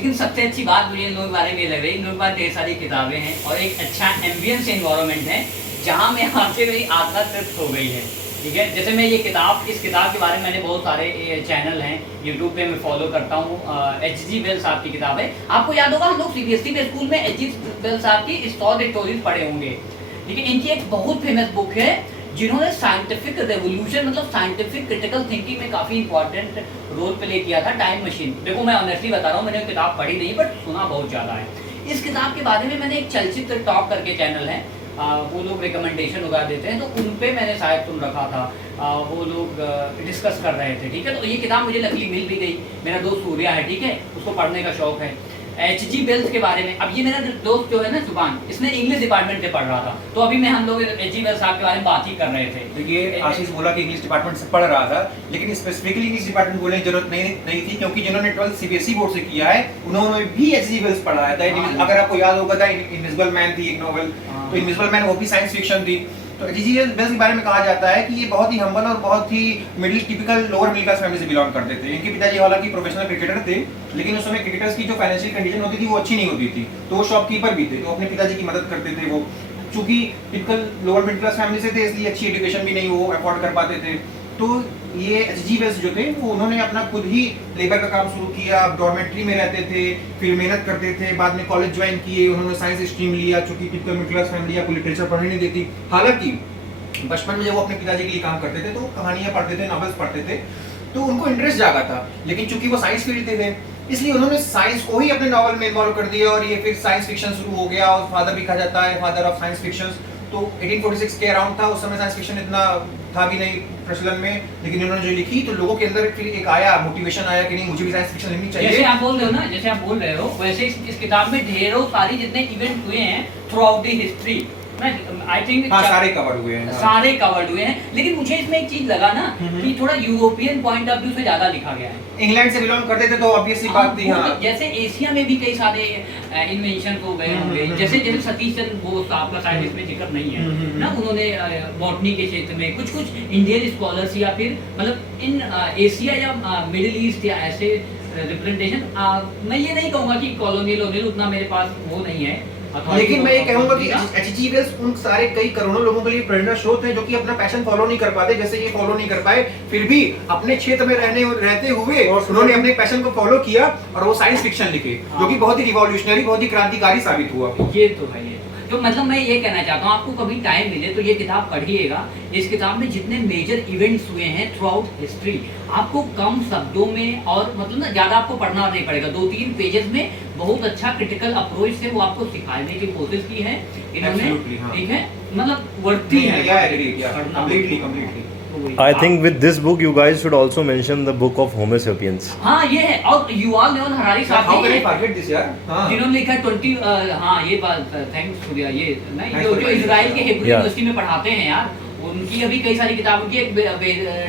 लेकिन सबसे अच्छी बात मुझे इन लोगों के बारे में ये लग रही है, इन लोगों के पास ढेर सारी किताबें हैं और एक अच्छा एम्बियंस एनवायरनमेंट है जहाँ में आके मेरी आत्मा तृप्त हो गई है। ठीक है, जैसे मैं इस किताब के बारे में, मैंने बहुत सारे चैनल हैं यूट्यूब पे मैं फॉलो करता हूँ। H.G. वेल्स साहब की किताब है। आपको याद होगा हम लोग CBSE में स्कूल में H.G. वेल्स साहब की 100 स्टोरीज पढ़े होंगे। ठीक है, इनकी एक बहुत फेमस बुक है जिन्होंने साइंटिफिक रेवोल्यूशन मतलब साइंटिफिक क्रिटिकल थिंकिंग में काफ़ी इंपॉर्टेंट रोल प्ले किया था, टाइम मशीन। देखो मैं ऑनेस्टली बता रहा हूँ, मैंने किताब पढ़ी नहीं बट सुना बहुत ज़्यादा है। इस किताब के बारे में मैंने एक चलचित्र टॉक करके चैनल है, वो लोग रिकमेंडेशन उगा देते हैं, तो उन पे मैंने शायद सुन रखा था, वो लोग डिस्कस कर रहे थे। ठीक है, तो ये किताब मुझे लकीली मिल भी गई। मेरा दोस्त सूर्या है, ठीक है, उसको पढ़ने का शौक है H.G. वेल्स के बारे में। अब ये मेरा दोस्त जो है ना जुबान, इसने इंग्लिश डिपार्टमेंट से पढ़ रहा था, तो अभी हम लोग H.G. वेल्स साहब के बारे में बात ही कर रहे थे। तो ये आशीष बोला कि इंग्लिश डिपार्टमेंट से पढ़ रहा था, लेकिन स्पेसिफिकली इंग्लिश डिपार्टमेंट बोलने की जरूरत नहीं थी, क्योंकि जिन्होंने 12 CBSE बोर्ड से किया है उन्होंने भी H.G. वेल्स पढ़ा है। अगर आपको याद होगा द इनविजिबल मैन थी एक नॉवेल, तो इनविजिबल मैन वो भी साइंस फिक्शन थी। तो H.G. वेल्स के बारे में कहा जाता है कि ये बहुत ही हम्बल और बहुत ही typical lower middle class family से बिलोंग करते थे। इनके पिताजी हालांकि प्रोफेशनल क्रिकेटर थे, लेकिन उस समय क्रिकेटर्स की जो फाइनेंशियल कंडीशन होती थी वो अच्छी नहीं होती थी, तो वो शॉपकीपर भी थे, तो अपने पिताजी की मदद करते थे। वो चूंकि typical lower middle class family से थे, इसलिए अच्छी एजुकेशन भी नहीं वो अफोर्ड कर पाते थे। तो ये H.G. वेल्स जो थे वो उन्होंने अपना खुद ही लेबर का काम शुरू किया, डॉर्मेट्री में रहते थे, फिर मेहनत करते थे, बाद में कॉलेज ज्वाइन किए, उन्होंने साइंस स्ट्रीम लिया, चूंकि टिपिकल मिडिल क्लास फैमिली आपको लिटरेचर पढ़ने नहीं देती। हालांकि बचपन में जब वो अपने पिताजी के लिए काम करते थे तो कहानियां पढ़ते थे, नॉवेल्स पढ़ते थे, तो उनको इंटरेस्ट जागा था। लेकिन चूंकि वो साइंस फील्ड थे, इसलिए उन्होंने साइंस को ही अपने नॉवल में इन्वॉल्व कर दिया और ये फिर साइंस फिक्शन शुरू हो गया। और फादर भी कहा जाता है फादर ऑफ साइंस फिक्शन। तो 1846 के अराउंड था, उस समय साइंस फिक्शन इतना था भी नहीं प्रचलन में, लेकिन उन्होंने जो लिखी तो लोगों के अंदर फिर एक आया मोटिवेशन आया कि नहीं मुझे भी साइंस फिक्शन लिखनी चाहिए। जैसे आप बोल रहे हो ना, जैसे आप बोल रहे हो वैसे इस किताब में ढेरों सारी जितने इवेंट हुए हैं through out the history, I think सारे कवर हुए हैं, सारे कवर्ड हुए हैं। लेकिन मुझे इसमें एक चीज लगा ना कि थोड़ा यूरोपियन पॉइंट ऑफ व्यू से ज्यादा लिखा गया है। इंग्लैंड से बिलोंग करते थे तो ऑब्वियसली बात थी। हाँ, जैसे एशिया में भी कई सारे इन्वेंशन हो गए होंगे, जैसे सतीश चंद्र बोस आपका शायद इसमें जिक्र नहीं है ना, उन्होंने बॉटनी के क्षेत्र में कुछ इंडियन स्कॉलर्स या फिर मतलब इन एशिया या मिडिल ईस्ट या ऐसे रिप्रेजेंटेशन। मैं ये नहीं कहूंगा कि कॉलोनियल उतना मेरे पास वो नहीं है, लेकिन मैं ये कहूंगा कि H.G. वेल्स उन सारे कई करोड़ों लोगों के लिए प्रेरणा स्रोत है जो कि अपना पैशन फॉलो नहीं कर पाते, जैसे ये फॉलो नहीं कर पाए, फिर भी अपने क्षेत्र में रहते हुए उन्होंने अपने पैशन को फॉलो किया और वो साइंस फिक्शन लिखे, जो कि बहुत ही रिवॉल्यूशनरी, बहुत ही क्रांतिकारी साबित हुआ। ये तो है। तो मतलब मैं ये कहना चाहता हूँ, आपको कभी टाइम मिले तो ये किताब पढ़िएगा। इस किताब में जितने मेजर इवेंट्स हुए हैं थ्रू आउट हिस्ट्री, आपको कम शब्दों में और मतलब ना ज़्यादा आपको पढ़ना नहीं पड़ेगा, 2-3 पेजेस में बहुत अच्छा क्रिटिकल अप्रोच से वो आपको सिखाने की कोशिश की है इन्होंने। ठीक है, मतलब वर्ती है। I think with this book you guys should also mention the book of Homo sapiens. हाँ ये है, और युवाल नोएल हरारी साहब How can I forget this यार? जिन्होंने लिखा 20 हाँ ये बात थैंक्स सूर्या, ये नहीं जो इजराइल के हिब्रू यूनिवर्सिटी में पढ़ाते हैं यार, उनकी अभी कई सारी किताबों की एक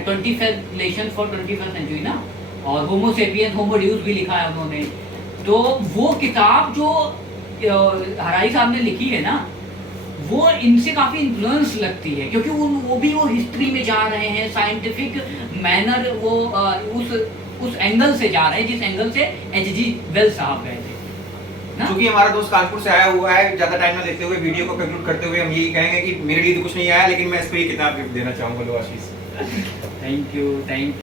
25th lesson for 21st century ना, और होमो सेपियंस होमो ड्यूस भी लिखा है उन्होंने। तो वो किताब जो हरारी साहब ने लिखी है ना, वो इनसे काफी इन्फ्लुएंस लगती है, क्योंकि वो हिस्ट्री में जा रहे हैं, साइंटिफिक मैनर वो उस एंगल से जा रहे हैं जिस एंगल से H.G. वेल्स साहब गए थे। क्योंकि हमारा दोस्त कानपुर से आया हुआ है, ज्यादा टाइम ना लेते हुए वीडियो को कंक्लूड करते हुए हम यही कहेंगे कि मेरे लिए तो कुछ नहीं आया, लेकिन मैं इस पे ये किताब गिफ्ट देना चाहूंगा। लो आशीष, थैंक यू।